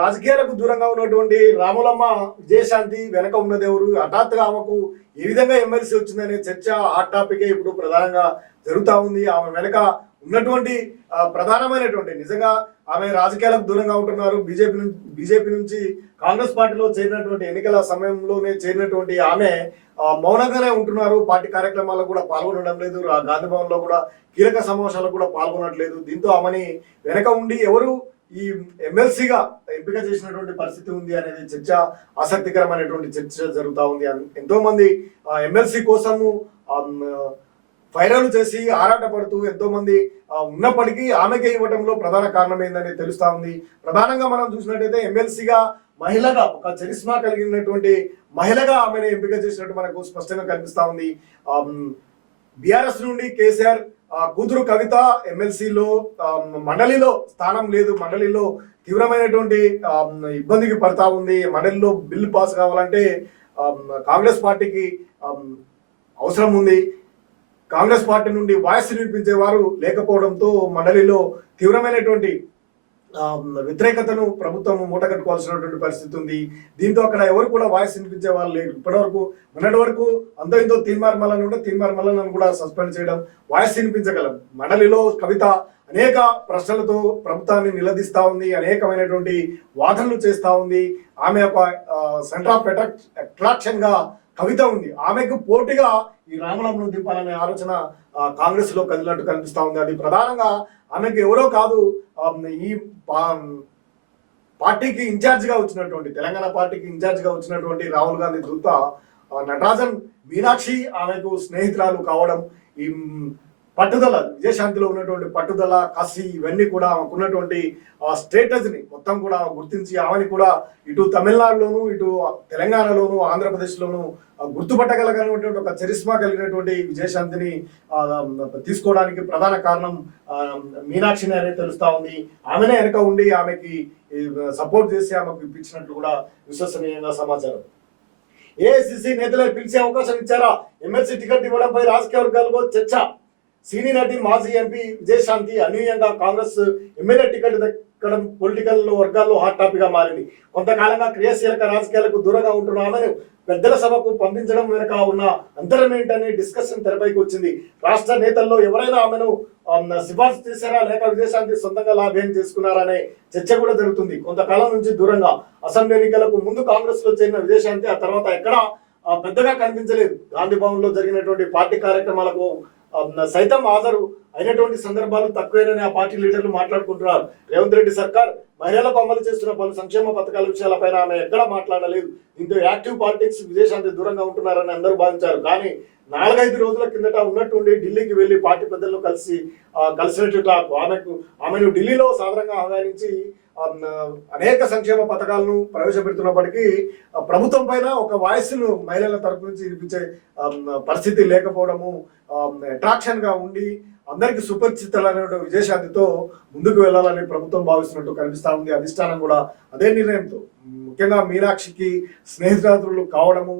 రాజకీయాలకు దూరంగా ఉన్నటువంటి రాములమ్మ విజయశాంతి వెనక ఉన్నది ఎవరు? హఠాత్తుగా ఆమెకు ఏ విధంగా ఎమ్మెల్సీ వచ్చిందనే చర్చ హాట్ టాపికే ఇప్పుడు ప్రధానంగా జరుగుతూ ఉంది. ఆమె వెనక ఉన్నటువంటి ప్రధానమైనటువంటి నిజంగా ఆమె రాజకీయాలకు దూరంగా ఉంటున్నారు. బీజేపీ నుంచి బీజేపీ నుంచి కాంగ్రెస్ పార్టీలో చేరినటువంటి ఎన్నికల సమయంలోనే చేరినటువంటి ఆమె మౌనంగానే ఉంటున్నారు. పార్టీ కార్యక్రమాల్లో కూడా పాల్గొనడం లేదు. గాంధీ భవన్లో కూడా కీలక సమావేశాలకు కూడా పాల్గొనట్లేదు. దీంతో ఆమెని వెనక ఉండి ఎవరు ఈ ఎమ్మెల్సీగా ఎంపిక చేసినటువంటి పరిస్థితి ఉంది అనేది చర్చ ఆసక్తికరమైనటువంటి చర్చ జరుగుతూ ఉంది. ఎంతో మంది ఎమ్మెల్సీ కోసము ఆమ్, చేసి ఆరాటపడుతూ ఎంతో మంది ఉన్నప్పటికీ ఆమెకే ఇవ్వడంలో ప్రధాన కారణం ఏందని తెలుస్తా ఉంది. ప్రధానంగా మనం చూసినట్టయితే ఎమ్మెల్సీగా మహిళగా ఒక చరిస్మా కలిగినటువంటి మహిళగా ఆమెను ఎంపిక చేసినట్టు మనకు స్పష్టంగా కనిపిస్తా ఉంది. బీఆర్ఎస్ నుండి కేసీఆర్ కూతురు కవిత ఎమ్మెల్సీలో మండలిలో స్థానం లేదు. మండలిలో తీవ్రమైనటువంటి ఇబ్బందికి పడతా ఉంది. మండలిలో బిల్లు పాస్ కావాలంటే కాంగ్రెస్ పార్టీకి అవసరం ఉంది. కాంగ్రెస్ పార్టీ నుండి వాయిస్ వినిపించేవారు లేకపోవడంతో మండలిలో తీవ్రమైనటువంటి వ్యతిరేకతను ప్రభుత్వం మూటగట్టుకోవాల్సినటువంటి పరిస్థితి ఉంది. దీంతో అక్కడ ఎవరు కూడా వాయిస్ వినిపించే వాళ్ళు లేరు. ఇప్పటివరకు మొన్నటి వరకు అంతో ఇంతో తీన్మార్ మల్లన్ ఉంటే కూడా సస్పెండ్ చేయడం వాయిస్ వినిపించగలం. మండలిలో కవిత అనేక ప్రశ్నలతో ప్రభుత్వాన్ని నిలదీస్తా ఉంది. అనేకమైనటువంటి వాదనలు చేస్తూ ఉంది. ఆమె ఒక సెంటర్ ఆఫ్ అట్రాక్షన్ అట్రాక్షన్గా కవిత ఉంది. ఆమెకు పోటీగా ఈ రామలంను దింపాలనే ఆలోచన కాంగ్రెస్లో కదిలినట్టు కనిపిస్తా ఉంది. అది ప్రధానంగా ఆమెకు ఎవరో కాదు ఈ పా- పార్టీకి ఇన్ఛార్జ్గా వచ్చినటువంటి తెలంగాణ పార్టీకి ఇన్ఛార్జ్గా వచ్చినటువంటి రాహుల్ గాంధీ దూత నటరాజన్ మీనాక్షి ఆమెకు స్నేహితురాలు కావడం ఈ పట్టుదల విజయశాంతిలో ఉన్నటువంటి పట్టుదల కసి ఇవన్నీ కూడా ఆమెకున్నటువంటి స్టేటస్ని ఆ స్టేటస్ని మొత్తం కూడా గుర్తించి ఆమెని కూడా ఇటు తమిళనాడులోను ఇటు తెలంగాణలోను ఆంధ్రప్రదేశ్లోను గుర్తుపట్టగలగలిగినటువంటి ఒక చరిస్మా కలిగినటువంటి విజయశాంతిని తీసుకోవడానికి ప్రధాన కారణం మీనాక్షిని అనేది తెలుస్తా ఉంది. ఆమెనే వెనక ఉండి ఆమెకి సపోర్ట్ చేసి ఆమెకు ఇప్పించినట్లు కూడా విశ్వసనీయంగా సమాచారం. ఏఐసిసి నేతలే పిలిచే అవకాశం ఇచ్చారా? ఎమ్మెల్సీ టికెట్ ఇవ్వడంపై రాజకీయ వర్గాలకు చర్చ. సినీ నటి మాజీ ఎంపీ విజయశాంతి అనూహ్యంగా కాంగ్రెస్ ఎమ్మెల్యే టికెట్ దక్కడం పొలిటికల్ వర్గాల్లో హాట్ టాపిక్గా మారింది. కొంతకాలంగా క్రియాశీలక రాజకీయాలకు దూరంగా ఉంటున్న ఆమెను పెద్దల సభకు పంపించడం వెనుక ఉన్న అంతరం ఏంటనే డిస్కషన్ తెరపైకి వచ్చింది. రాష్ట్ర నేతల్లో ఎవరైనా ఆమెను సిఫార్సు చేశారా లేక విజయశాంతి సొంతంగా లాభ్యం చేసుకున్నారా అనే చర్చ కూడా జరుగుతుంది. కొంతకాలం నుంచి దూరంగా అసెంబ్లీ ఎన్నికలకు ముందు కాంగ్రెస్లో చేరిన విజయశాంతి ఆ తర్వాత ఎక్కడా పెద్దగా కనిపించలేదు. గాంధీ భవన్లో జరిగినటువంటి పార్టీ కార్యక్రమాలకు ಅದನ್ನ ಸಹಿತ ಮಾದರು అయినటువంటి సందర్భాలు తక్కువేనని ఆ పార్టీ లీడర్లు మాట్లాడుకుంటున్నారు. రేవంత్ రెడ్డి సర్కార్ మహిళలకు అమలు చేస్తున్న పలు సంక్షేమ పథకాల విషయాలపైన ఆమె ఎక్కడా మాట్లాడలేదు. దీంతో యాక్టివ్ పాలిటిక్స్ విదేశానికి దూరంగా ఉంటున్నారని అందరూ భావించారు. కానీ నాలుగైదు రోజుల కిందట ఉన్నట్టుండి ఢిల్లీకి వెళ్ళి పార్టీ పెద్దలను కలిసి కలిసినట్టు ఆమెకు ఆమెను ఢిల్లీలో సాధారణంగా ఆహ్వానించి అనేక సంక్షేమ పథకాలను ప్రవేశపెడుతున్నప్పటికీ ప్రభుత్వం పైన ఒక వాయిస్ను మహిళల తరపు నుంచి వినిపించే పరిస్థితి లేకపోవడము అట్రాక్షన్గా ఉండి అందరికి సుపరిచితులైన విజయశాంతితో ముందుకు వెళ్ళాలని ప్రభుత్వం భావిస్తున్నట్టు కనిపిస్తా ఉంది. అధిష్టానం కూడా అదే నిర్ణయంతో. ముఖ్యంగా మీనాక్షికి స్నేహితురాత్రులు కావడము